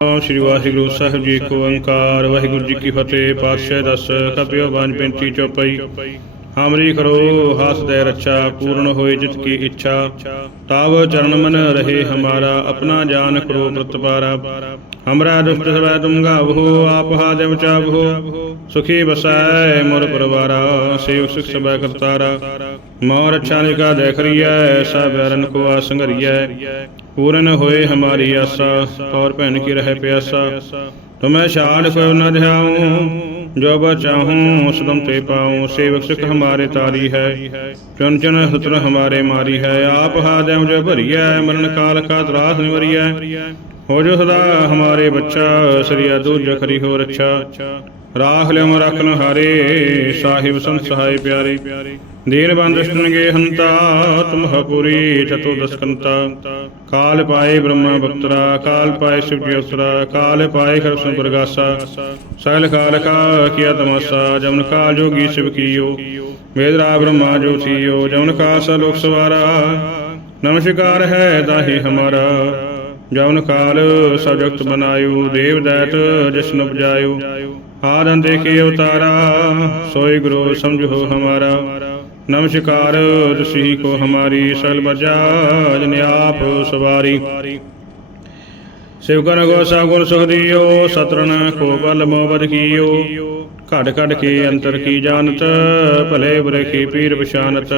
ਸ੍ਰੀ ਵਾਹਿਗੁਰੂ ਸਾਹਿਬ ਜੀ ਕੋ ਓੰਕਾਰ, ਵਾਹਿਗੁਰੂ ਜੀ ਕੀ ਫਤਿਹ, ਪਾਤਸ਼ਾਹ ਦਸ ਕਪਿਓ ਬਾਂਝ ਪੈਂਤੀ ਚੌਪਈ। ਹਮਰੀ ਕਰੋ, ਹੱਸ ਦੇ ਰੱਛਾ, ਪੂਰਨ ਹੋਏ ਜਿਤ ਕੀ ਇੱਛਾ। ਤਾਵ ਚਰਨ ਮਨ ਰਹੇ ਹਮਾਰਾ, ਆਪਣਾ ਜਾਨ ਕਰੋ ਪ੍ਰਤਪਾਰਾ ਹਮਰਾ ਦੁਸ਼ਟ ਸਵੈ ਤੁਮ ਗਾਵੋ, ਆਪ ਹਾਜਮ ਚਾਵੋ ਸੁਖੀ ਬਸੈ ਮੋਰ ਪਰਵਾਰਾ ਸੇਵ ਸੁਖ ਸਬੈ ਕਰਤਾਰਾ। ਮੋਰ ਰੱਛਾ ਨਿਕਾ ਦੇਖ ਰਹੀਐ, ਸਭ ਅਰਨ ਕੋ ਆਸੰਗਰੀਐ ਪੂਰਨ ਹੋਏ ਹਮਾਰੀ ਆਸਾ, ਔਰ ਭੈਣ ਕੀ ਰਹਿ ਪਿਆਸਾ। ਤੁਮੈ ਛਾੜ ਕੋ ਨ ਧਿਆਉ, ਜੋ ਬਚਾਹੂੰ ਸਦਮ ਤੇ ਪਾਉ। ਸੇਵਕ ਸਿਖ ਹਮਾਰੇ ਤਾਰੀ ਹੈ ਚੁਨ ਚੁਨ ਸੁਤਰ ਹਮਾਰੇ ਮਾਰੀ ਹੈ। ਆਪ ਹਾਦਮ ਜੋ ਭਰੀਐ, ਮਰਨ ਕਾਲ ਕਾ ਤਰਾਸ ਨਿਵਰੀਐ। ਹੋ ਜੋ ਸਦਾ ਹਮਾਰੇ ਬੱਚਾ ਸ੍ਰੀ ਅਦੂ ਖਰੀ ਹੋ ਰੱਛਾ। ਰਾਖ ਲਿਓ ਰਖਨ ਹਾਰੇ, ਸਾਹਿਬ ਸੰਤ ਸਹਾਈ ਪਿਆਰੇ। ਦੀਨ ਬੰਦਸ਼ਟਨਗੇ ਹੰਤਾ ਤੁਮਹ ਪੁਰੀ ਚਤੁ ਦਸਕੰਤਾ ਕਾਲ ਪਾਏ ਬ੍ਰਹਮਾ ਬਪਤਰਾ ਕਾਲ ਪਾਏ ਸ਼ਿਵ ਜੀ ਕਾਲ ਪਾਏ ਖਰਸਨ ਪ੍ਰਗਾਸਾ ਸਗਲ ਕਾਲ ਕਾ ਕੀਆ ਤਮਸਾ, ਜਮਨ ਕਾਲ ਜੋਗੀ ਸ਼ਿਵ ਕੀਓ। ਵੇਦਰਾ ਬ੍ਰਹਮਾ ਜੋ ਥੀਓ, ਜਮਨ ਕਾ ਸ ਲੋਕ ਸਵਾਰਾ। ਨਮਸਕਾਰ ਹੈ ਦਾਹੀ ਹਮਾਰਾ। ਜਵਨ ਕਾਲ ਸਭ ਜਗਤ ਬਨਾਇਓ, ਦੇਵ ਦੈਤ ਜਿਸਨ ਉਪਜਾਇਓ। ਆਦਨ ਦੇਖੇ ਅਵਤਾਰਾ, ਸੋਈ ਗੁਰੂ ਸਮਝੋ ਹਮਾਰਾ। ਨਮਸਕਾਰ ਤੁਸੀਂ ਕੋ ਹਮਾਰੀ ਸਲ ਬਜਾ ਜਨ ਸਵਾਰੀ। ਸਿਵ ਕਨ ਗੋ ਸਾ ਗੁਰ ਸੁਖ ਦਿਓ ਸਤਰਨ ਕੋ ਬਲ ਮੋਬਦ ਕੀਓ। ਘੜ ਘੜ ਕੇ ਅੰਤਰ ਕੀ ਜਾਣਤ, ਭਲੇ ਬੁਰੇ ਕੀ ਪੀਰ ਪਛਾਨਤ।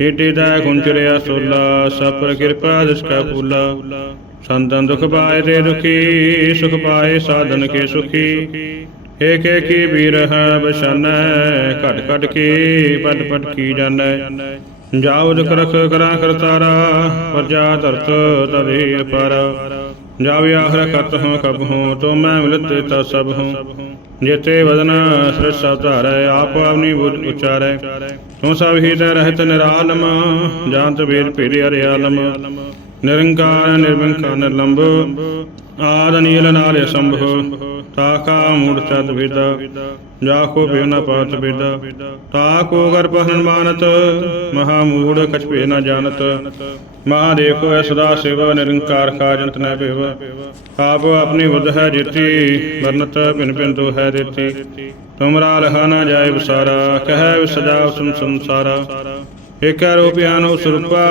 ਹੀਟੇ ਦਾ ਗੁੰਚਰਿਆ ਸੋਲਾ ਸਪਰ ਕਿਰਪਾ ਜਿਸ ਕਾ ਫੂਲਾ ਸੰਤਨ ਦੁਖ ਪਾਏ ਤੇ ਦੁਖੀ, ਸੁਖ ਪਾਏ ਸਾਧਨ ਕੇ ਸੁਖੀ। ਏਕ ਏਕੀ ਵੀਰ ਬਸ਼ਾਨੈ, ਘਟ ਘਟ ਕੇ ਪਟ ਪਟ ਕੀ ਜਾਣੈ। ਜਾਉ ਦੁਖ ਰਖ ਕਰਤਾਰਾ, ਪਰਜਾ ਧਰਤ ਤਰੇ ਅਪਾਰ। ਜਾਵ ਆਖਰ ਖਤ ਹੂੰ ਕਬ ਹੂੰ ਤੋ ਮੈਂ ਮਿਲਤ ਤਾ ਸਭ ਹੂੰ ਜੇਤੇ ਵਦਨ ਸ੍ਰਿਸ਼ਟ ਧਾਰੈ, ਆਪ ਆਪਣੀ ਬੁੱਧ ਉਚਾਰੈ। ਤੂੰ ਸਭ ਹੀ ਤੇ ਰਹਿਤ ਨਿਰਾਲਮ ਜਾਨਤ ਵੇਦ ਭੇਰੇ ਹਰਿ ਆਲਮ ਨਿਰੰਕਾਰ, ਨਿਰਵੰਕਾਰ, ਨਿਰਲੰਭ। ਆਦ ਨੀਲ ਨਾਲੇ ਸੰਭਵ ਤਾਕਾ ਮੂੜ ਚਦ ਵਿਦਾ। ਜਾ ਕੋ ਬਿਉ ਨ ਪਾਤ ਬਿਦਾ। ਤਾ ਕੋ ਗਰਭ ਹਨਮਾਨਤ ਮਹਾ ਮੂੜ ਕਛ ਭੇ ਨ ਜਾਣਤ। ਮਹਾ ਦੇਖੋ ਐ ਸਦਾ ਸੇਵਾ, ਨਿਰੰਕਾਰ ਕਾਜੰਤ ਨ ਭੇਵ। ਆਪ ਆਪਣੀ ਬੁੱਧ ਹੈ ਜਿਤੀ, ਵਰਨਤ ਭਿਨ ਭਿਨ ਤੋ ਹੈ ਦਿੱਤੀ। ਤੁਮਰਾ ਲਹਾ ਨ ਜਾਏ ਵਿਸਾਰਾ, ਕਹੈ ਸਜਾ ਸੁਨ ਸੰਸਾਰਾ। ਏਕੈ ਰੂਪਿਆਨੋ ਸਰੂਪਾ,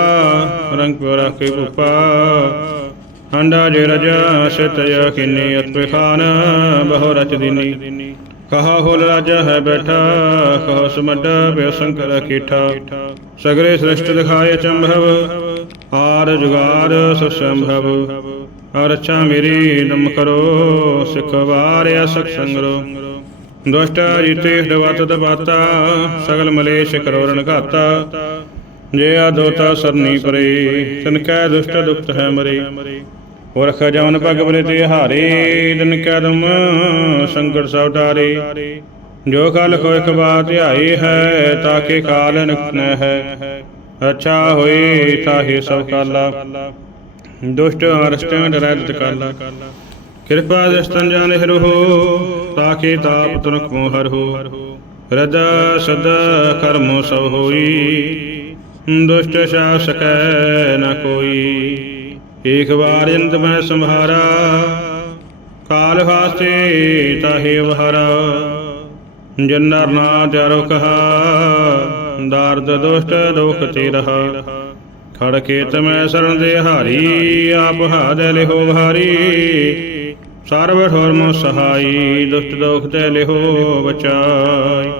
ਰੰਗ ਪਿਉਰਾ ਭੂਪਾ। ਹੰਡਾ ਜੇ ਰਜਾ ਸਤਯ ਕਿਨੀ ਅਤਪਖਾਨ, ਬਹੁ ਰਚ ਦਿਨੀ। ਕਹਾ ਹੋਲ ਰਾਜਾ ਹੈ ਬੈਠਾ, ਕਹ ਸਮੱਡ ਬਿ ਸੰਕਰ ਕੀਠਾ। ਸਗਰੇ ਸ੍ਰਿਸ਼ਟ ਦਿਖਾਏ ਚੰਭਵ, ਆਰ ਜੁਗਾਰ ਸਸੰਭਵ ਔਰ ਮੇਰੀ ਦਮ ਕਰੋ, ਸਿਖ ਵਾਰਿਆ ਸਖ ਸੰਗਰੋ। ਦੁਸ਼ਟ ਜੀਤੇ ਦਵਤ ਦਬਾਤਾ ਸਗਲ ਮਲੇਸ਼ ਕਰੋਰਨ ਘਾਤਾ ਜੇ ਆਦੋਤਾ ਸਰਨੀ ਪਰੇ, ਤਨ ਕੈ ਦੁਸ਼ਟ ਦੁਖਤ ਹੈ ਮਰੇ। ਵਰਖ ਜਵਨ ਭਗ ਬਲੇ ਤੇ ਹਾਰੇ ਦਿਨ ਕਦਮ ਸੰਕਟ ਸਭ ਟਾਰੇ ਜੋ ਕਲ ਕੋ ਇਕ ਬਾਤ ਧਿਆਈ ਹੈ, ਤਾਕੇ ਕਾਲ ਨਿਕਟ ਹੈ। ਅੱਛਾ ਹੋਏ, ਤਾਹੇ ਸਭ ਕਾਲਾ। ਦੁਸ਼ਟ ਅਰਸਤਿ ਡਰੈ ਤਤ ਕਾਲਾ। ਕਿਰਪਾ ਦਸਤਨ ਜਾਣ ਹਰੋ ਤਾਕੇ ਤਾਪ ਤੁਨਕ ਮੋ ਹਰੋ ਰਜਾ ਸਦਾ ਕਰਮੋ ਸਭ ਹੋਈ। ਦੁਸ਼ਟ ਸ਼ਾ ਸਕੈ ਨ ਕੋਈ। ਏਕ ਵਾਰ ਅੰਤ ਮੈਂ ਸੰਹਾਰਾ, ਕਾਲ ਵਾਸਤੇ ਤਾਹੇ ਵਹਰਾ ਜਨਰ ਨਾ ਤਿਆਰੋ ਕਹਾ, ਦਾਰਦ ਦੁਸ਼ਟ ਦੁਖ ਤੇ ਰਹਾ। ਖੜ ਕੇ ਤਮੈ ਸਰਣ ਦੇ ਹਾਰੀ, ਆਪ ਹਾਦ ਲਿਹੋ ਭਾਰੀ ਸਰਬ ਠੋਰ ਮੋ ਸਹਾਈ, ਦੁਸ਼ਟ ਦੁਖ ਤੇ ਲਿਹੋ ਬਚਾਈ।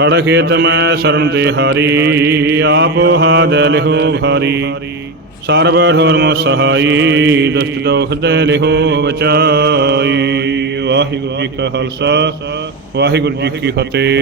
ਖੜ ਕੇ ਤਮੈ ਸ਼ਰਨ ਦੇ ਹਾਰੀ, ਆਪ ਹਾਦ ਲਿਹੋ ਭਾਰੀ ਸਰਬ ਠੋਰ ਮੋ ਸਹਾਈ, ਦੁਸ਼ਟ ਦੁਖ ਤੇ ਲਿਹੋ ਬਚਾਈ। ਵਾਹਿਗੁਰੂ ਜੀ ਕਾ ਖਾਲਸਾ, ਵਾਹਿਗੁਰੂ ਜੀ ਕੀ ਫਤਿਹ।